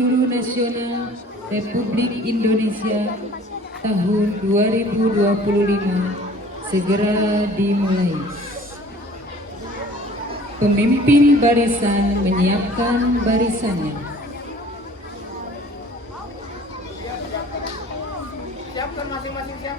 Guru Nasional Republik Indonesia tahun 2025 segera dimulai. Pemimpin barisan menyiapkan barisannya. Siapkan masing-masing, siap.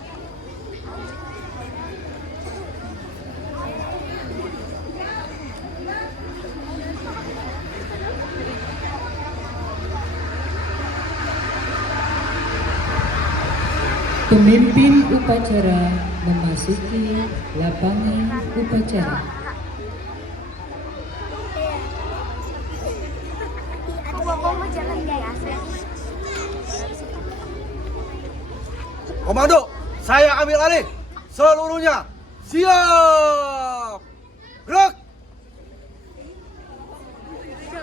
Pemimpin upacara memasuki lapangan upacara. Komando, saya ambil alih. Seluruhnya siap. Gerak.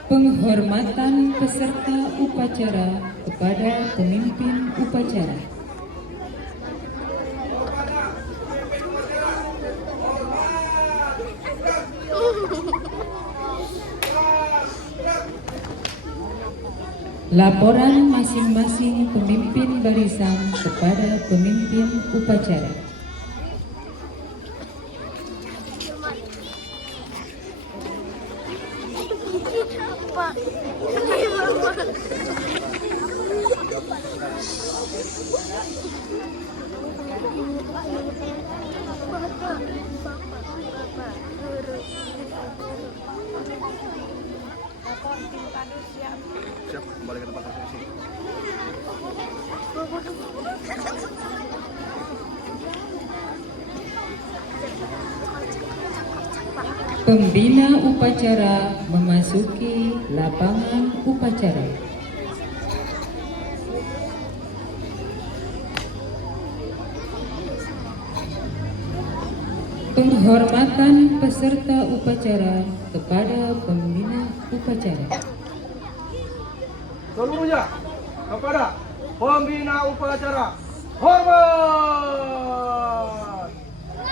Penghormatan peserta upacara kepada pemimpin upacara. Laporan masing-masing pemimpin barisan kepada pemimpin upacara. Siap, kembali ke tempat posisi. Pembina upacara memasuki lapangan upacara. Penghormatan peserta upacara kepada pembina upacara. Seluruhnya kepada pembina upacara. Hormat.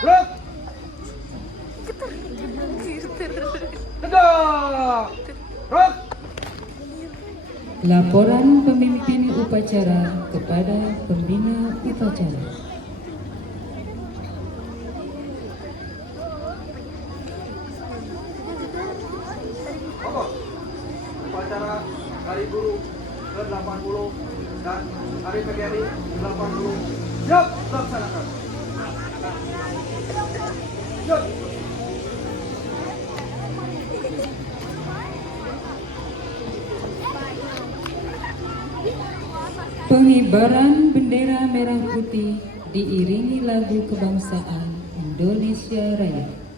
Gerak. Tegak. Gerak. Laporan pemimpin upacara kepada pembina upacara. Upacara Hari Guru ke-80 dan Hari PGRI 80 siap laksanakan. Siap. Pengibaran bendera merah putih diiringi lagu kebangsaan Indonesia Raya.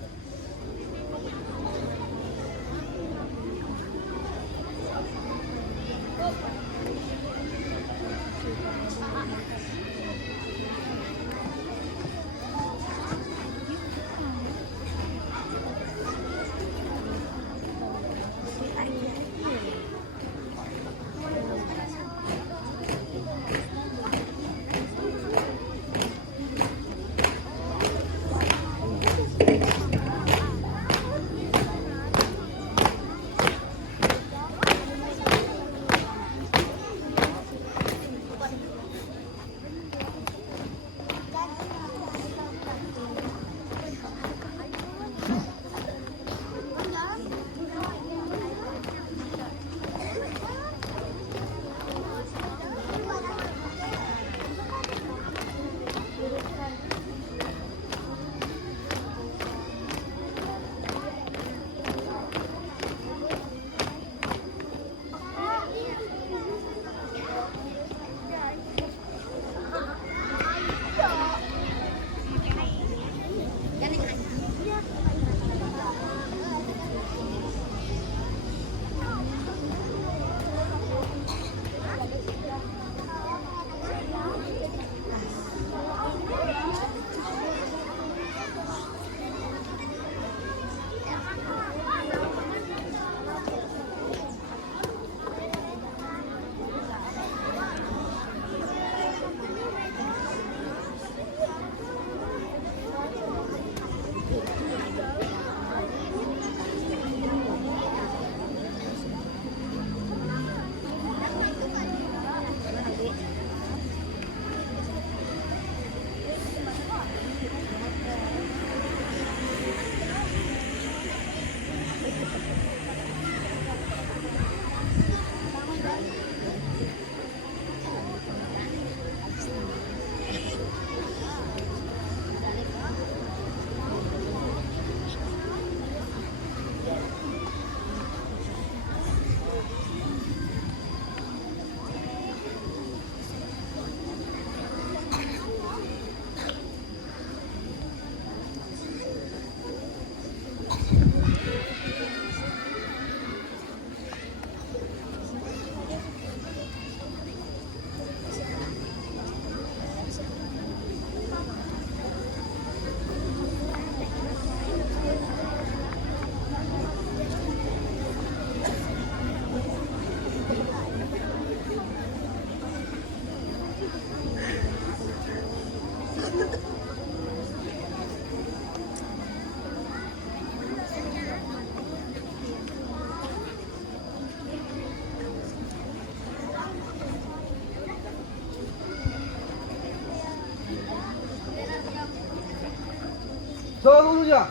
seluruhnya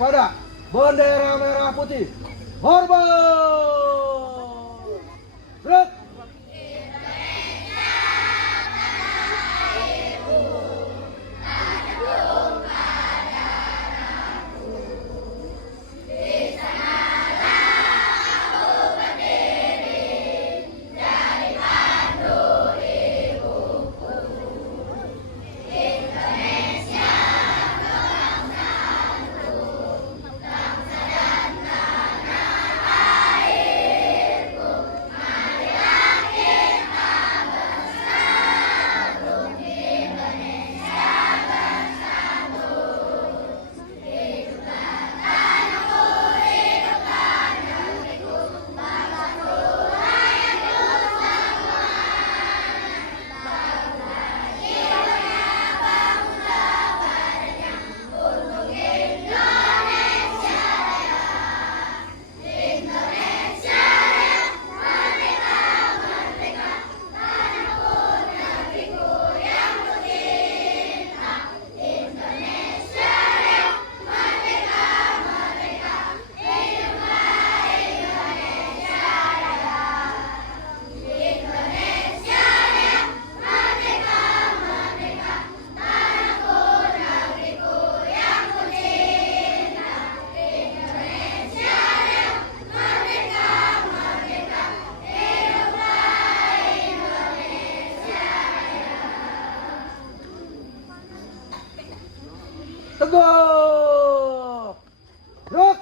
pada bendera merah putih. Hormat! Gerak! Tegak! Gerak!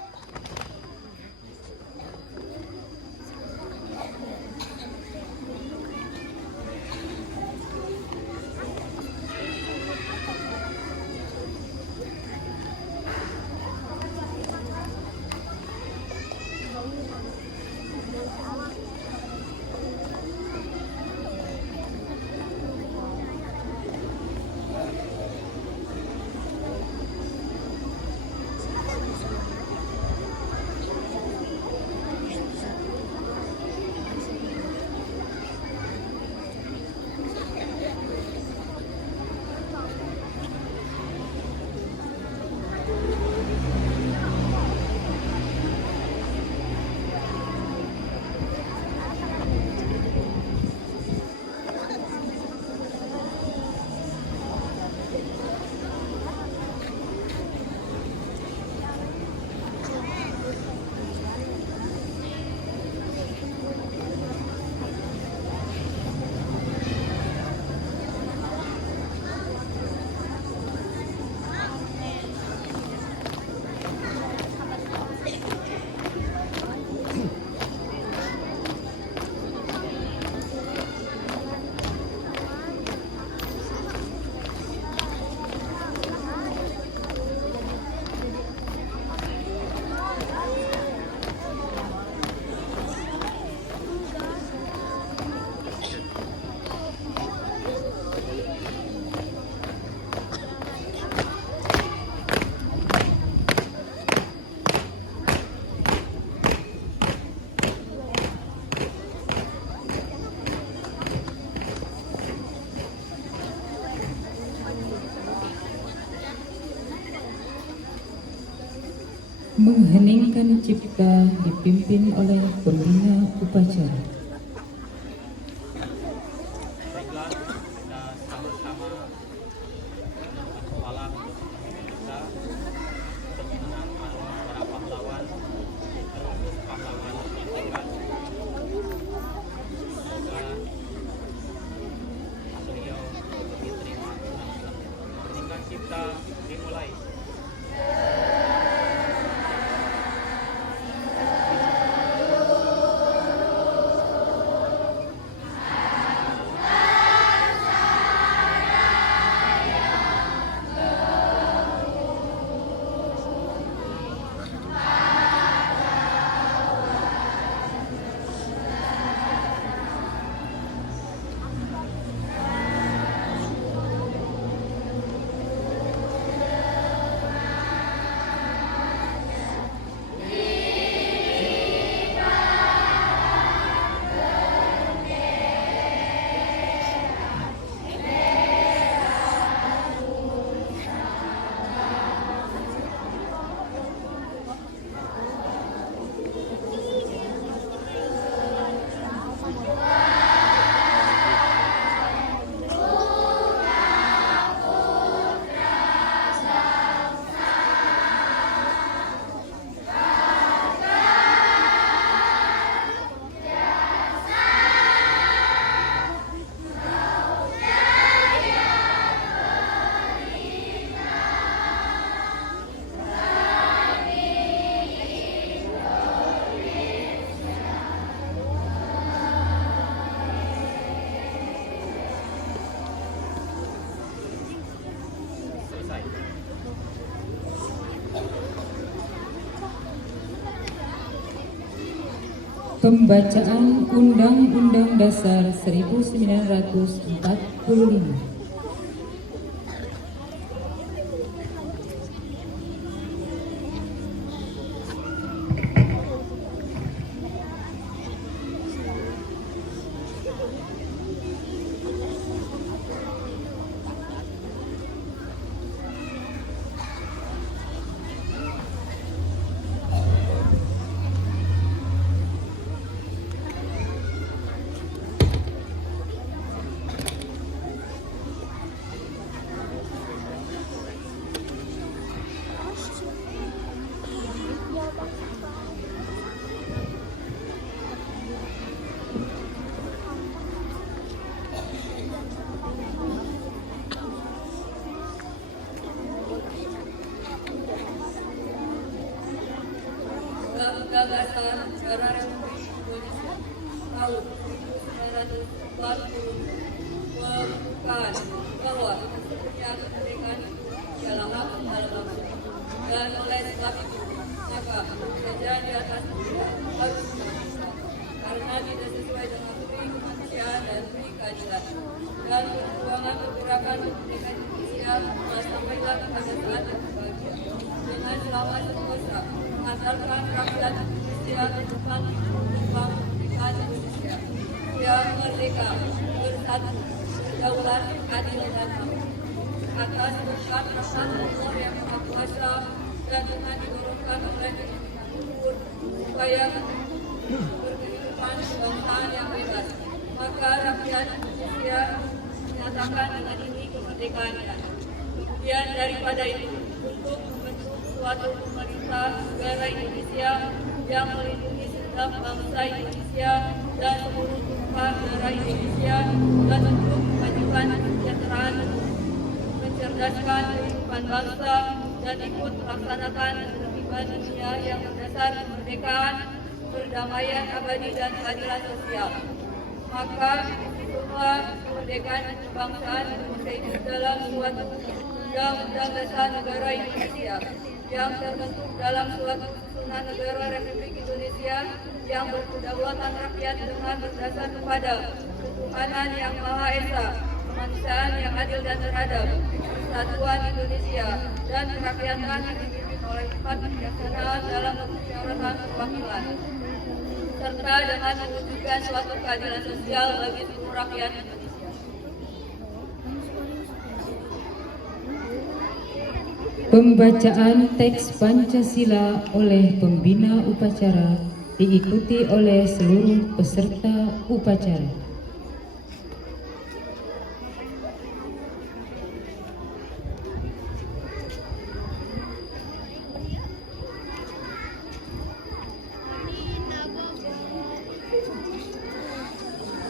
Mengheningkan cipta dipimpin oleh pembina upacara. Baiklah, kita sama-sama dengan kepala untuk kita untuk mengenang arwah para pahlawan, terus pahlawan kemerdekaan. Semoga beliau diterima dengan selamat. Heningkan cipta dimulai. Pembacaan Undang-Undang Dasar 1945. Gagasan Negara Republik Indonesia tahun 1940 membuka bahwa setiap kemerdekaan ialah hak segala bangsa, dan oleh sebab itu maka kejadian di atas harus dilakukan karena tidak sesuai dengan budi kemanusiaan dan budi keadilan, dan perjuangan pergerakan kemerdekaan Indonesia sampailah kepada saat yang berbahagia dengan selamat sentosa mengantarkan rakyat Indonesia ke depan kemerdekaan Indonesia yang merdeka, bersatu, berdaulat, adil dan aman. Atas berkat rahmat Allah yang Maha Kuasa dan dengan didorongkan oleh luhur supaya berkehidupan kebangsaan yang bebas, maka rakyat Indonesia menyatakan dengan ini kemerdekaannya. Kemudian daripada itu, untuk membentuk suatu pemerintah negara Indonesia yang melindungi segenap bangsa Indonesia dan seluruh tumpah darah Indonesia, dan untuk kemajuan kesejahteraan, mencerdaskan kehidupan bangsa, dan ikut melaksanakan ketertiban dunia yang berdasar kemerdekaan, perdamaian abadi dan keadilan sosial. Maka semua kemerdekaan kebangsaan terkait dalam suatu Undang-Undang Dasar Negara Indonesia yang terbentuk dalam suatu susunan negara Republik Indonesia yang berkedaulatan rakyat dengan berdasar kepada ketuhanan yang Maha Esa, kemanusiaan yang adil dan beradab, persatuan Indonesia, dan kerakyatan yang dipimpin oleh sifat bijaksana dalam kemusyawaratan perwakilan, serta dengan mewujudkan suatu keadilan sosial bagi seluruh rakyat Indonesia. Pembacaan teks Pancasila oleh pembina upacara diikuti oleh seluruh peserta upacara.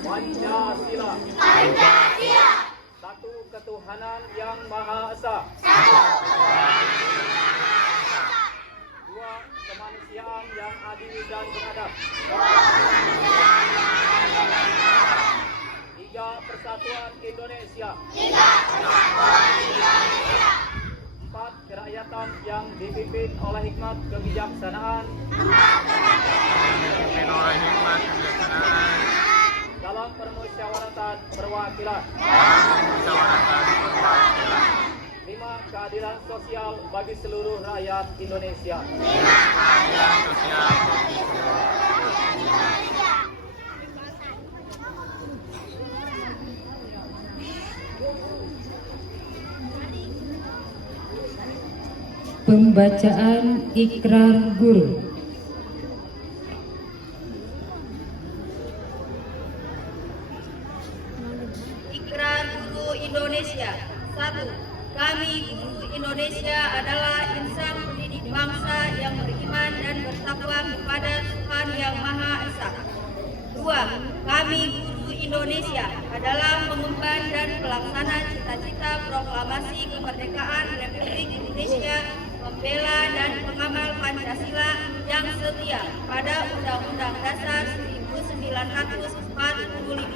Pancasila. Satu ketuhanan yang Maha Esa. Dua kemanusiaan yang adil dan beradab. Tiga persatuan Indonesia. Empat kerakyatan yang dipimpin oleh hikmat kebijaksanaan. Dalam permusyawaratan perwakilan. 5 keadilan sosial bagi seluruh rakyat Indonesia. Pembacaan ikrar guru. Ikrar Guru Indonesia. 1. Kami guru Indonesia adalah insan pendidik bangsa yang beriman dan bertakwa kepada Tuhan Yang Maha Esa. 2. Kami guru Indonesia adalah pengemban dan pelaksana cita-cita proklamasi kemerdekaan Republik Indonesia, pembela dan pengamal Pancasila yang setia pada Undang-Undang Dasar 1945.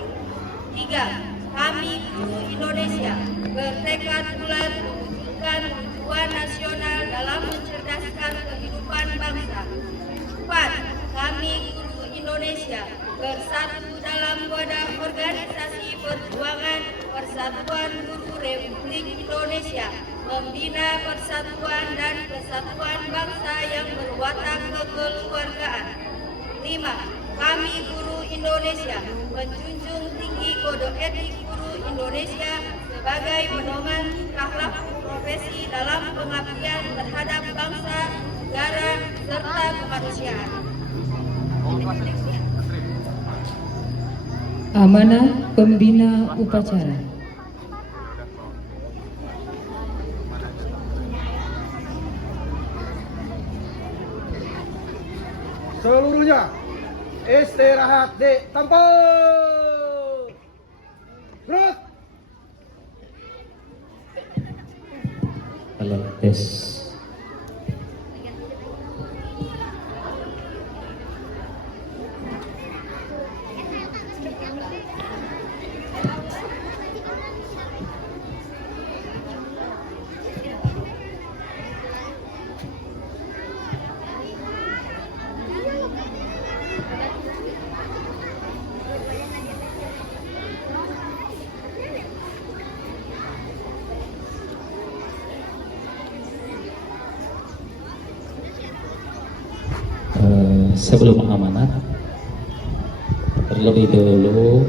3. Kami guru Indonesia bertekad bulat mewujudkan tujuan nasional dalam mencerdaskan kehidupan bangsa. 4. Kami guru Indonesia bersatu dalam wadah organisasi perjuangan Persatuan Guru Republik Indonesia, membina persatuan dan kesatuan bangsa yang berwatak kekeluargaan. 5. Kami Guru Indonesia menjunjung tinggi kode etik guru Indonesia sebagai pedoman tingkah laku profesi dalam pengabdian terhadap bangsa, negara, serta kemanusiaan. Amanah pembina upacara. Seluruhnya istirahat di tempat. Gerak. Halo, tes. Sebelum amanat, terlebih dulu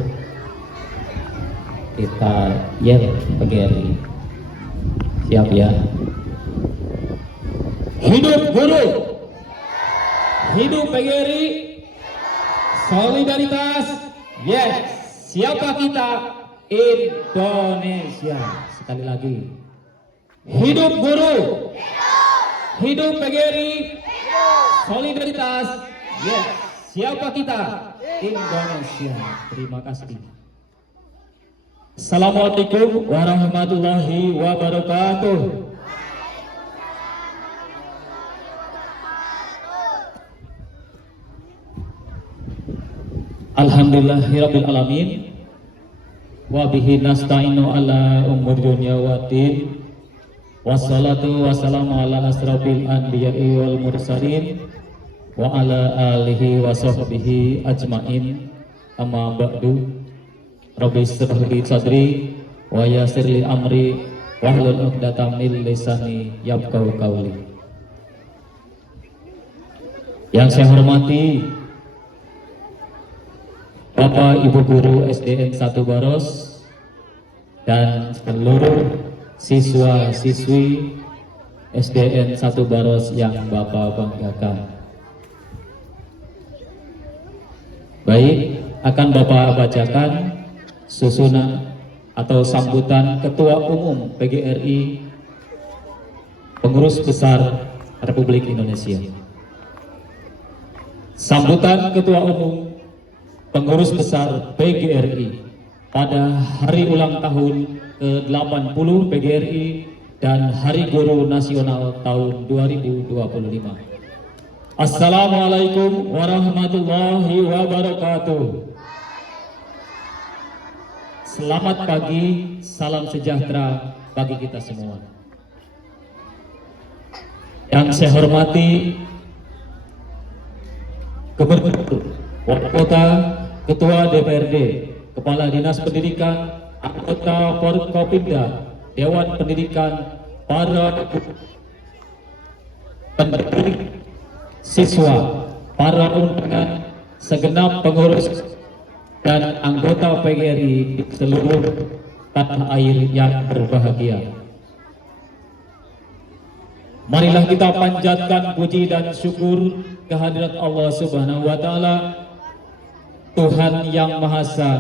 kita yel PGRI. Siap ya? Hidup guru, hidup PGRI, solidaritas, yes. Siapa kita? Indonesia. Sekali lagi, hidup guru, hidup PGRI, solidaritas, yes. Siapa kita? Indonesia. Terima kasih. Assalamualaikum warahmatullahi wabarakatuh. Alhamdulillahirabbil alamin. Wa bihi nasta'inu ala umur dunya waddin. Wassalatu wassalamu ala asrafil anbiya'i wal mursalin wa ala alihi wa sahbihi ajmain. Amma ba'du. Rabbi shrah li sadri wa yassir li amri wahlul 'uqdatam min lisani yafqahu qawli. Yang saya hormati Bapak Ibu Guru SDN 1 Baros dan seluruh siswa-siswi SDN 1 Baros yang Bapak banggakan. Baik, akan Bapak bacakan susunan atau sambutan Ketua Umum PGRI Pengurus Besar Republik Indonesia. Sambutan Ketua Umum Pengurus Besar PGRI pada hari ulang tahun ke-80 PGRI dan Hari Guru Nasional tahun 2025. Assalamualaikum warahmatullahi wabarakatuh. Selamat pagi, salam sejahtera bagi kita semua. Yang saya hormati Gubernur Wali Kota, Ketua DPRD, Kepala Dinas Pendidikan, anggota Forkopimda, Dewan Pendidikan, para pendidik, siswa, para undangan, segenap pengurus dan anggota PGRI di seluruh tanah air yang berbahagia. Marilah kita panjatkan puji dan syukur kehadirat Allah Subhanahu wa taala, Tuhan yang Maha Esa,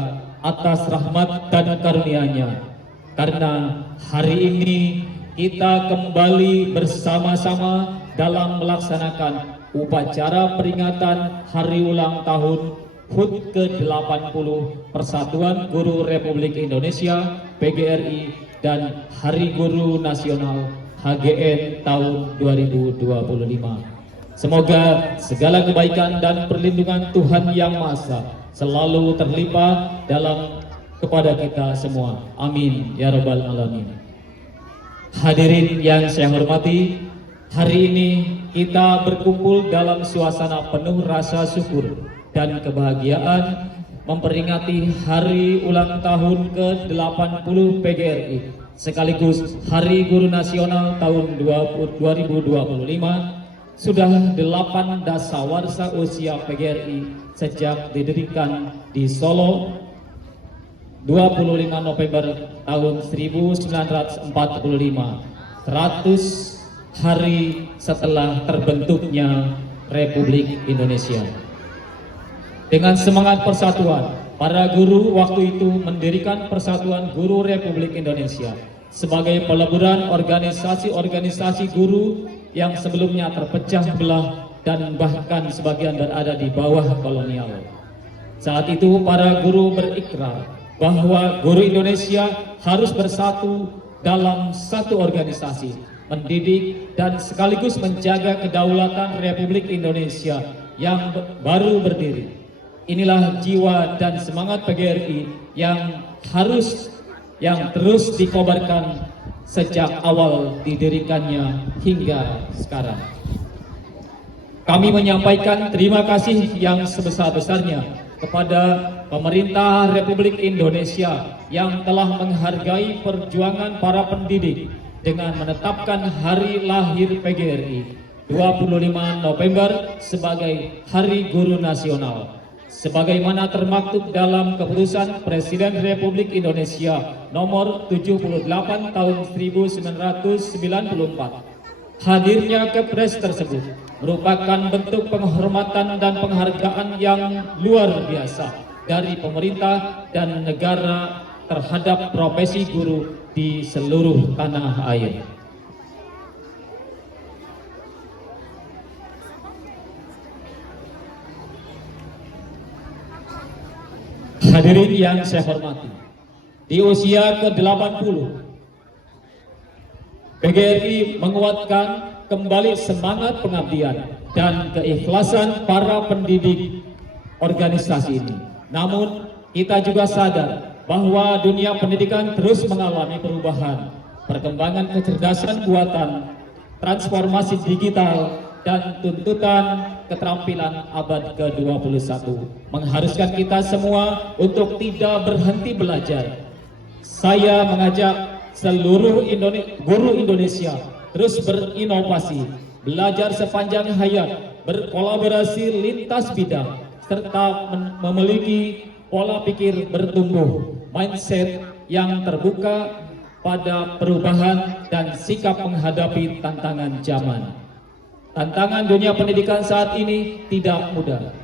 atas rahmat dan karunia-Nya, karena hari ini kita kembali bersama-sama dalam melaksanakan upacara peringatan hari ulang tahun HUT ke-80 Persatuan Guru Republik Indonesia PGRI dan Hari Guru Nasional HGN tahun 2025. Semoga segala kebaikan dan perlindungan Tuhan Yang Maha Esa selalu terlimpah dalam kepada kita semua. Amin ya rabbal alamin. Hadirin yang saya hormati, hari ini kita berkumpul dalam suasana penuh rasa syukur dan kebahagiaan memperingati hari ulang tahun ke-80 PGRI sekaligus Hari Guru Nasional tahun 2025. Sudah 8 dasawarsa usia PGRI sejak didirikan di Solo 25 November tahun 1945, 100 hari setelah terbentuknya Republik Indonesia. Dengan semangat persatuan, para guru waktu itu mendirikan Persatuan Guru Republik Indonesia sebagai peleburan organisasi-organisasi guru yang sebelumnya terpecah belah dan bahkan sebagian berada di bawah kolonial. Saat itu para guru berikrar bahwa guru Indonesia harus bersatu dalam satu organisasi, mendidik dan sekaligus menjaga kedaulatan Republik Indonesia yang baru berdiri. Inilah jiwa dan semangat PGRI yang terus dikobarkan sejak awal didirikannya hingga sekarang. Kami menyampaikan terima kasih yang sebesar-besarnya kepada pemerintah Republik Indonesia yang telah menghargai perjuangan para pendidik dengan menetapkan hari lahir PGRI 25 November sebagai Hari Guru Nasional. Sebagaimana termaktub dalam keputusan Presiden Republik Indonesia nomor 78 tahun 1994. Hadirnya Kepres tersebut merupakan bentuk penghormatan dan penghargaan yang luar biasa dari pemerintah dan negara terhadap profesi guru di seluruh tanah air. Hadirin yang saya hormati, di usia ke-80, PGRI menguatkan kembali semangat pengabdian dan keikhlasan para pendidik organisasi ini. Namun, kita juga sadar bahwa dunia pendidikan terus mengalami perubahan, perkembangan kecerdasan buatan, transformasi digital, dan tuntutan keterampilan abad ke-21 mengharuskan kita semua untuk tidak berhenti belajar. Saya mengajak seluruh guru Indonesia terus berinovasi, belajar sepanjang hayat, berkolaborasi lintas bidang, serta memiliki pola pikir bertumbuh, mindset yang terbuka pada perubahan dan sikap menghadapi tantangan zaman. Tantangan dunia pendidikan saat ini tidak mudah.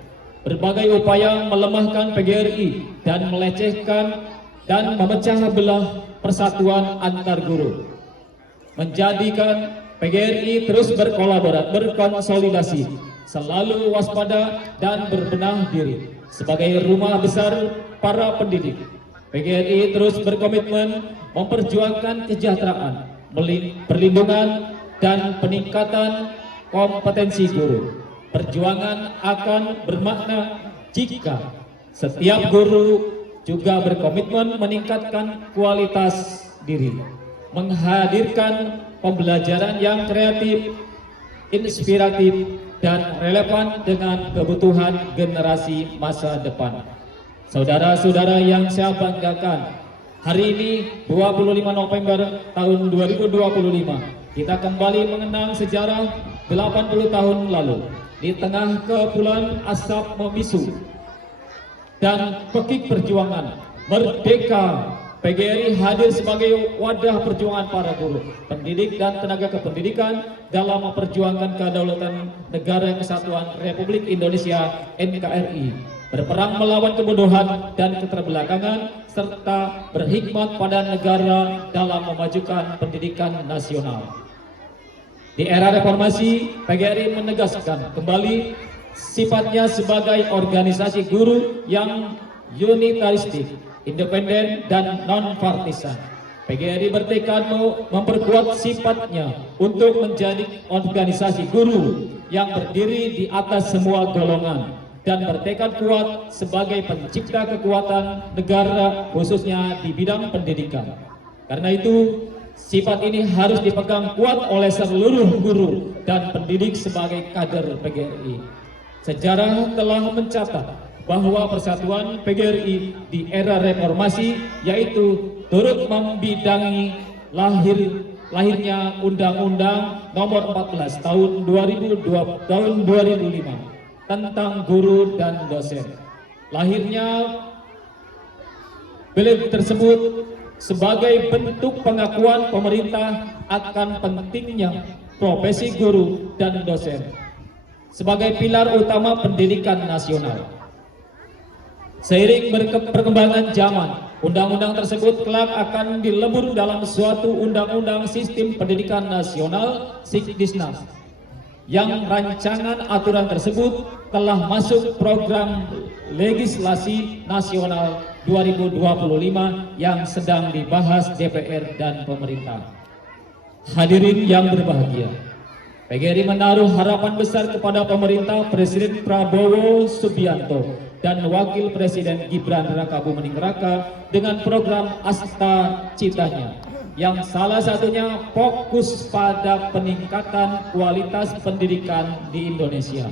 Berbagai upaya melemahkan PGRI dan melecehkan dan memecah belah persatuan antar guru menjadikan PGRI terus berkonsolidasi, selalu waspada dan berbenah diri. Sebagai rumah besar para pendidik, PGRI terus berkomitmen memperjuangkan kesejahteraan, perlindungan, dan peningkatan kompetensi guru. Perjuangan akan bermakna jika setiap guru juga berkomitmen meningkatkan kualitas diri, menghadirkan pembelajaran yang kreatif, inspiratif, dan relevan dengan kebutuhan generasi masa depan. Saudara-saudara yang saya banggakan, hari ini 25 November tahun 2025, kita kembali mengenang sejarah 80 tahun lalu. Di tengah kepulan asap membisu dan pekik perjuangan merdeka, PGRI hadir sebagai wadah perjuangan para guru, pendidik, dan tenaga kependidikan dalam memperjuangkan kedaulatan negara kesatuan Republik Indonesia NKRI, berperang melawan kebodohan dan keterbelakangan, serta berkhidmat pada negara dalam memajukan pendidikan nasional. Di era reformasi, PGRI menegaskan kembali sifatnya sebagai organisasi guru yang unitaristik, independen, dan non-partisan. PGRI bertekad memperkuat sifatnya untuk menjadi organisasi guru yang berdiri di atas semua golongan dan bertekad kuat sebagai pencipta kekuatan negara, khususnya di bidang pendidikan. Karena itu, sifat ini harus dipegang kuat oleh seluruh guru dan pendidik sebagai kader PGRI. Sejarah telah mencatat bahwa persatuan PGRI di era reformasi yaitu turut membidangi lahirnya Undang-Undang Nomor 14 Tahun 2005 tentang guru dan dosen. Lahirnya bill tersebut sebagai bentuk pengakuan pemerintah akan pentingnya profesi guru dan dosen sebagai pilar utama pendidikan nasional. Seiring perkembangan zaman, undang-undang tersebut kelak akan dilebur dalam suatu undang-undang sistem pendidikan nasional Sikdisnas, yang rancangan aturan tersebut telah masuk program legislasi nasional 2025 yang sedang dibahas DPR dan pemerintah. Hadirin yang berbahagia, PGRI menaruh harapan besar kepada pemerintah Presiden Prabowo Subianto dan Wakil Presiden Gibran Raka Buming Raka dengan program Asta Citanya, yang salah satunya fokus pada peningkatan kualitas pendidikan di Indonesia.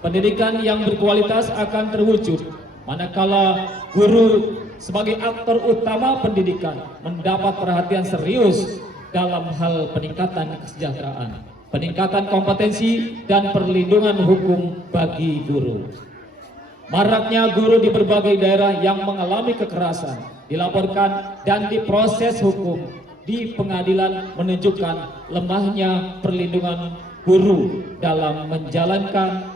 Pendidikan yang berkualitas akan terwujud manakala guru sebagai aktor utama pendidikan mendapat perhatian serius dalam hal peningkatan kesejahteraan, peningkatan kompetensi, dan perlindungan hukum bagi guru. Maraknya guru di berbagai daerah yang mengalami kekerasan dilaporkan dan diproses hukum di pengadilan menunjukkan lemahnya perlindungan guru dalam menjalankan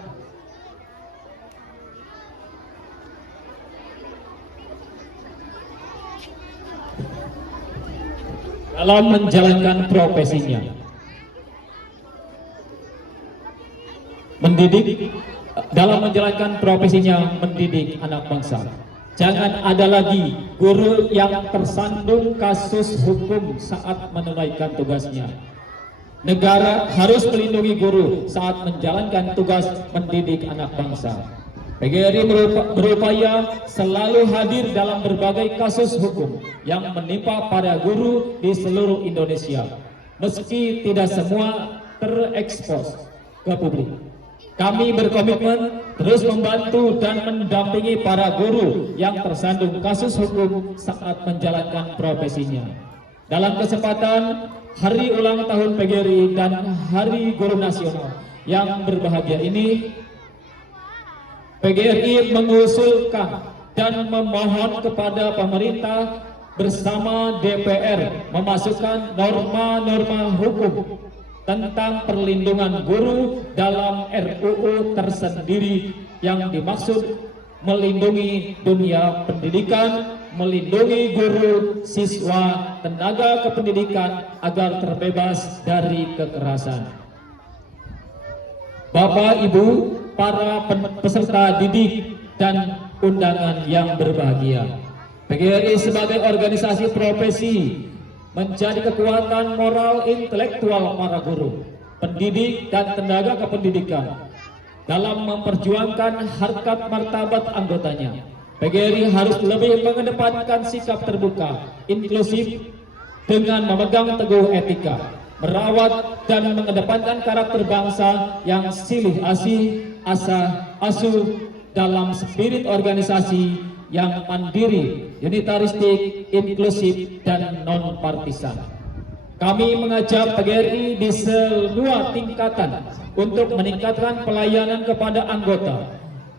profesinya. Menjalankan profesinya mendidik anak bangsa. Jangan ada lagi guru yang tersandung kasus hukum saat menunaikan tugasnya. Negara harus melindungi guru saat menjalankan tugas mendidik anak bangsa. PGRI berupaya selalu hadir dalam berbagai kasus hukum yang menimpa para guru di seluruh Indonesia, meski tidak semua terekspos ke publik. Kami berkomitmen terus membantu dan mendampingi para guru yang tersandung kasus hukum saat menjalankan profesinya. Dalam kesempatan Hari Ulang Tahun PGRI dan Hari Guru Nasional yang berbahagia ini, PGRI mengusulkan dan memohon kepada pemerintah bersama DPR memasukkan norma-norma hukum tentang perlindungan guru dalam RUU tersendiri yang dimaksud melindungi dunia pendidikan, melindungi guru, siswa, tenaga kependidikan agar terbebas dari kekerasan. Bapak, Ibu, para peserta didik dan undangan yang berbahagia, PGRI sebagai organisasi profesi menjadi kekuatan moral intelektual para guru, pendidik, dan tenaga kependidikan dalam memperjuangkan harkat martabat anggotanya. PGRI harus lebih mengedepankan sikap terbuka, inklusif, dengan memegang teguh etika, merawat dan mengedepankan karakter bangsa yang silih asih, asuh dalam spirit organisasi yang mandiri, unitaristik, inklusif, dan non-partisan. Kami mengajak PGRI di semua tingkatan untuk meningkatkan pelayanan kepada anggota,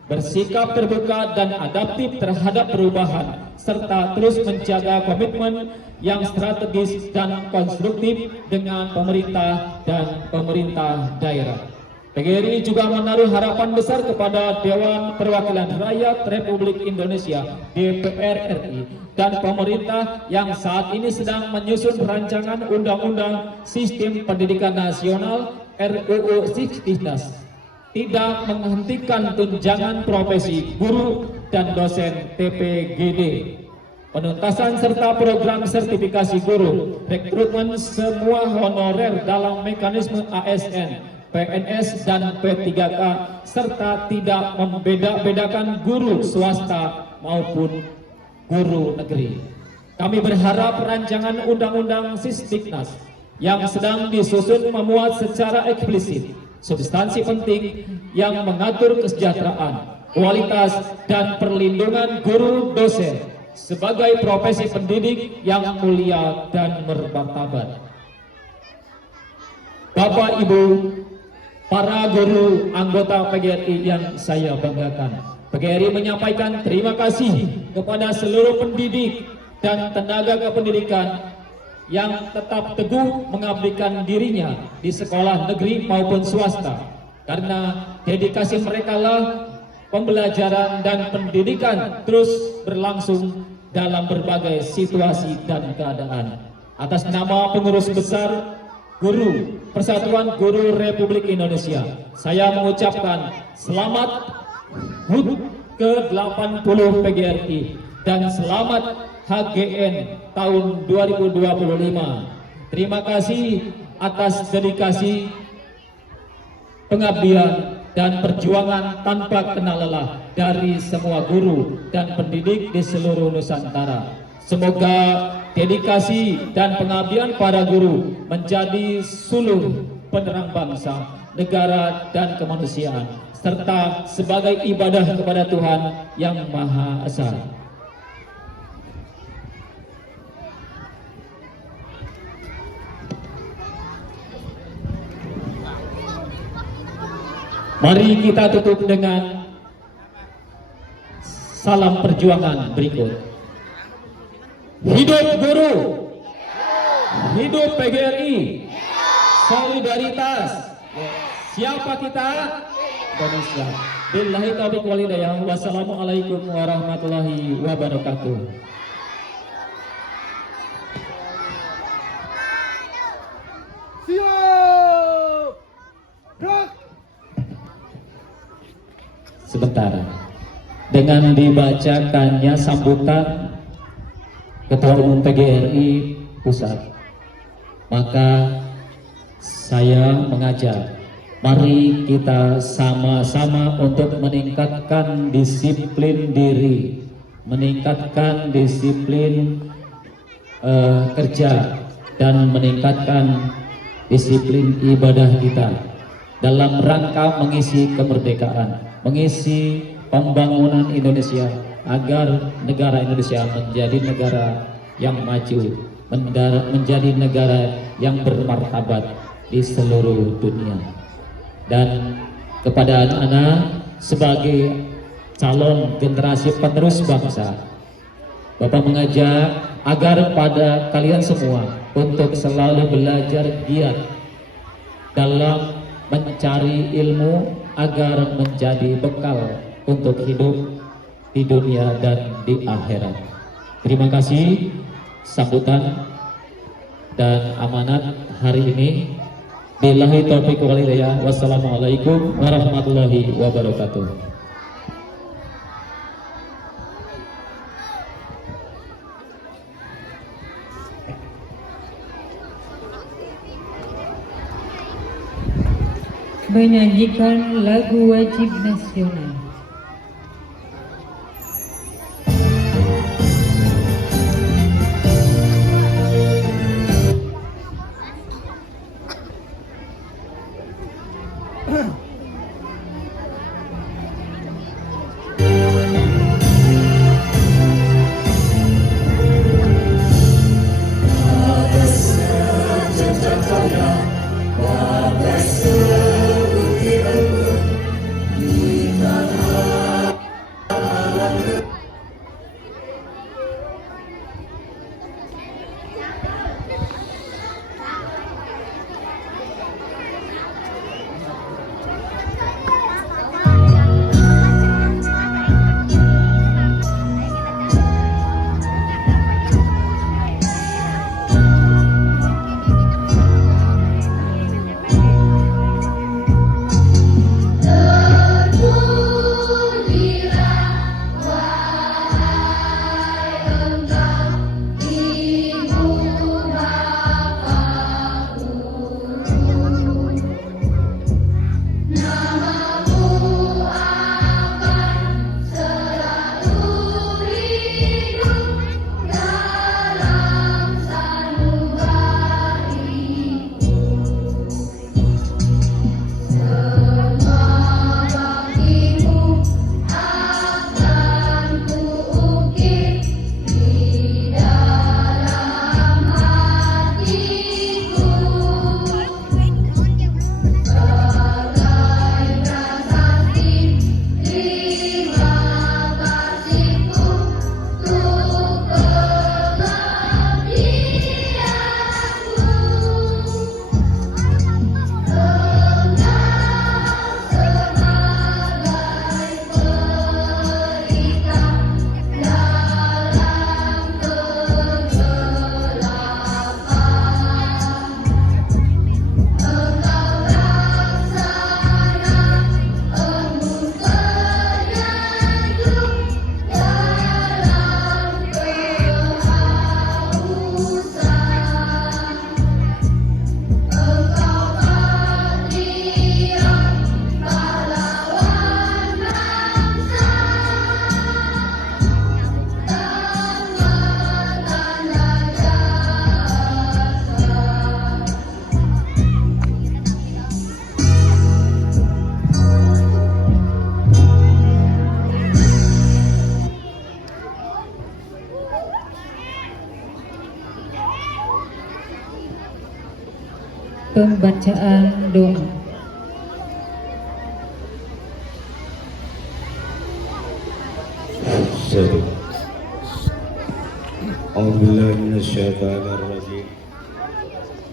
bersikap terbuka dan adaptif terhadap perubahan, serta terus menjaga komitmen yang strategis dan konstruktif dengan pemerintah dan pemerintah daerah. PGRI juga menaruh harapan besar kepada Dewan Perwakilan Rakyat Republik Indonesia (DPR RI) dan pemerintah yang saat ini sedang menyusun rancangan Undang-Undang Sistem Pendidikan Nasional RUU Sikdisnas, tidak menghentikan tunjangan profesi guru dan dosen TPGD, penuntasan serta program sertifikasi guru, rekrutmen semua honorer dalam mekanisme ASN, PNS, dan P3K, serta tidak membeda-bedakan guru swasta maupun guru negeri. Kami berharap rancangan Undang-Undang Sikdisnas yang sedang disusun memuat secara eksplisit substansi penting yang mengatur kesejahteraan, kualitas, dan perlindungan guru dosen sebagai profesi pendidik yang mulia dan bermartabat. Bapak, Ibu, para guru anggota PGRI yang saya banggakan, PGRI menyampaikan terima kasih kepada seluruh pendidik dan tenaga kependidikan yang tetap teguh mengabdikan dirinya di sekolah negeri maupun swasta, karena dedikasi mereka lah pembelajaran dan pendidikan terus berlangsung dalam berbagai situasi dan keadaan. Atas nama pengurus besar Guru Persatuan Guru Republik Indonesia, saya mengucapkan selamat HUT ke-80 PGRI dan selamat HGN tahun 2025. Terima kasih atas dedikasi, pengabdian, dan perjuangan tanpa kenal lelah dari semua guru dan pendidik di seluruh Nusantara. Semoga dedikasi dan pengabdian para guru menjadi suluh penerang bangsa, negara, dan kemanusiaan, serta sebagai ibadah kepada Tuhan Yang Maha Esa. Mari kita tutup dengan salam perjuangan berikut. Hidup guru, hidup PGRI, solidaritas. Siapa kita? Indonesia. Billahi taufiq wal hidayah. Wassalamualaikum warahmatullahi wabarakatuh. Siap. Gerak. Sebentar. Dengan dibacakannya sambutan Ketua Umum PGRI Pusat, maka saya mengajak, mari kita sama-sama untuk meningkatkan disiplin diri, meningkatkan disiplin kerja, dan meningkatkan disiplin ibadah kita dalam rangka mengisi kemerdekaan, mengisi pembangunan Indonesia agar negara Indonesia menjadi negara yang maju, menjadi negara yang bermartabat di seluruh dunia. Dan kepada anak-anak sebagai calon generasi penerus bangsa, Bapak mengajak agar pada kalian semua untuk selalu belajar giat dalam mencari ilmu agar menjadi bekal untuk hidup di dunia dan di akhirat. Terima kasih sambutan dan amanat hari ini. Billahi taufiq wal hidayah. Wassalamualaikum warahmatullahi wabarakatuh. Menyanyikan lagu wajib nasional. Kita Pembacaan doa. A'udzubillahi minasyaitonir rajim.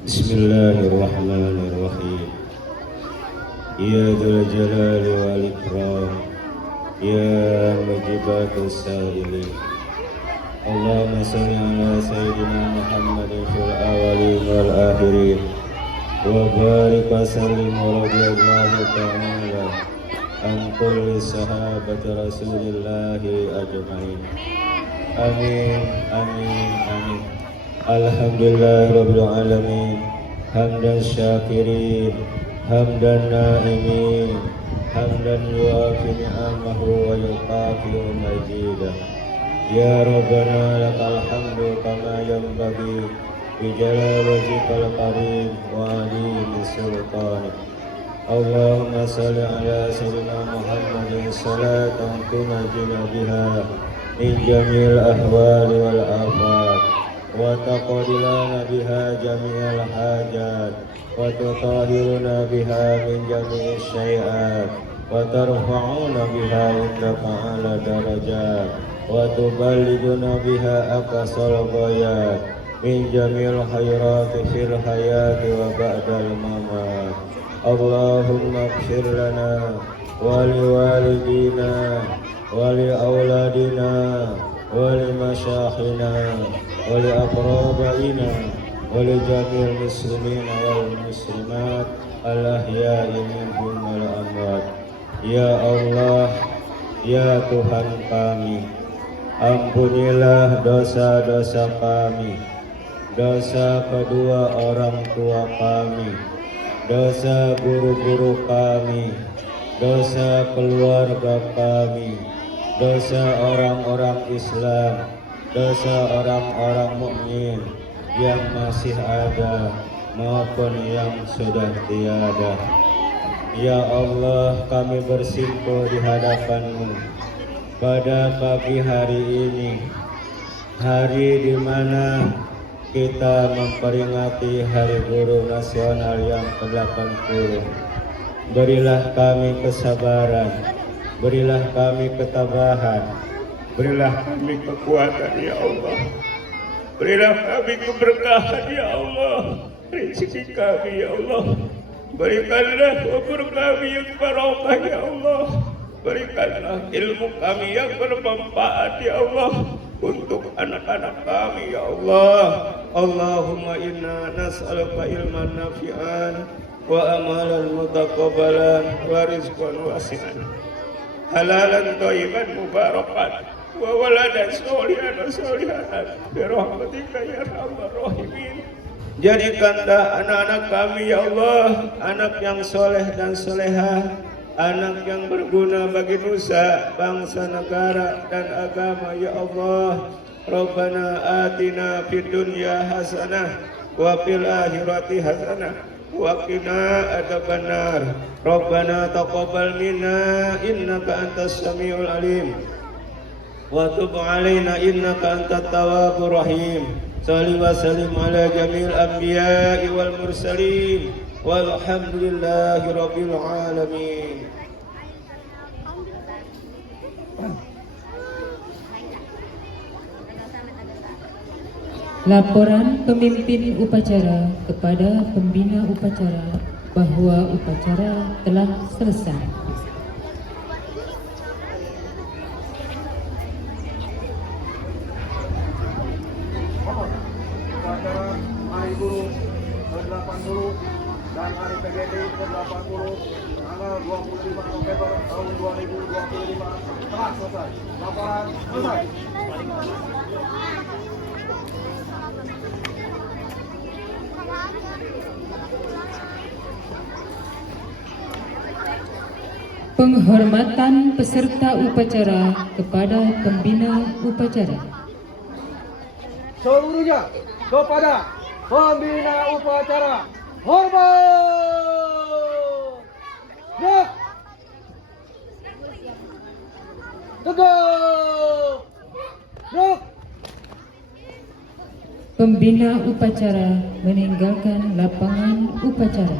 Bismillahirrahmanirrahim. Ya dzal jalali wal ikram, ya mujibatus sa'ilin. Allahumma shalli ala sayyidina Muhammadin fil awwalin wal akhirin. Wa barik wa sallim wa radiyallahu ta'ala an kulli sahabati Rasulillahi ajma'in. Amin, amin, amin. Alhamdulillahirabbil alamin. Hamdan syakirin, hamdan na'imin, hamdan yuafi ni'amahu wa yuqafi'u majidah. Ya Rabbana lakal hamdu kama yanbaghi bi jalali wajhikal karim wa azimi sultanik. Allahumma salli ala sayyidina Muhammadin salatan tunajjina biha min jamil ahwali wal afat wa taqaddilana biha jami'al hajat wa tutahhiruna biha min jami'is syai'at wa tarfa'una biha indaka ala darajat wa tuballighuna biha aqsal ghayat min jamil khairati fil hayati wa ba'dal mamat. Allahumma ighfir lana wa liwalidina wa li auladina wa li masyakhina wa li aqrabaina wa li jami'il muslimin wal muslimat al ahya'i minhum wal amwat. Ya Allah, ya Tuhan kami, ampunilah dosa-dosa kami, dosa kedua orang tua kami, dosa guru-guru kami, dosa keluarga kami, dosa orang-orang Islam, dosa orang-orang mukmin yang masih ada maupun yang sudah tiada. Ya Allah, kami bersimpuh di hadapan-Mu pada pagi hari ini, hari di mana kita memperingati Hari Guru Nasional yang ke-80. Berilah kami kesabaran, berilah kami ketabahan, berilah kami kekuatan ya Allah, berilah kami keberkahan ya Allah, rezeki kami ya Allah, berikanlah umur kami yang barokah ya Allah, berikanlah ilmu kami yang bermanfaat ya Allah untuk anak-anak kami ya Allah. Allahumma inna nas'aluka ilman nafi'an wa amalan mutaqabbalan wa rizqan wasi'an halalan thayyiban mubarakan wa waladan sholihan wa sholihatan bi rahmatika ya arhamar rahimin. Jadikanlah anak-anak kami ya Allah anak yang soleh dan solehah, anak yang berguna bagi nusa, bangsa, negara dan agama ya Allah. Rabbana atina fid dunya hasanah wa fil akhirati hasanah wa qina adzabannar. Rabbana taqabbal minna innaka antas samiul alim wa tub alaina innaka antat tawwabur rahim. Shalli wa sallim ala jamil anbiya'i wal mursalin walhamdulillahi rabbil alamin. Laporan pemimpin upacara kepada pembina upacara bahwa upacara telah selesai. Upacara Hari Guru ke-80 dan Hari PGD ke-80 tanggal 25 November tahun 2025 telah selesai. Laporan selesai. Penghormatan peserta upacara kepada pembina upacara. Seluruhnya kepada pembina upacara. Hormat! Ya! Tegak! Ya! Pembina upacara meninggalkan lapangan upacara.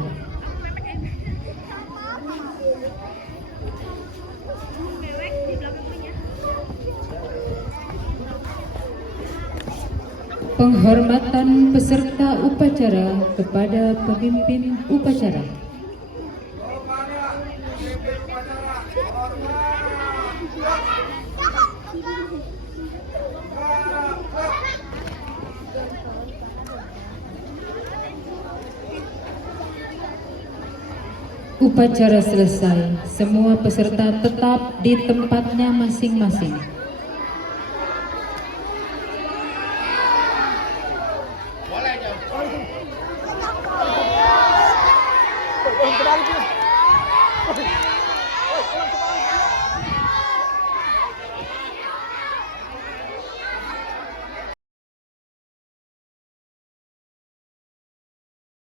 Penghormatan peserta upacara kepada pemimpin upacara. Upacara selesai, semua peserta tetap di tempatnya masing-masing. Kembali.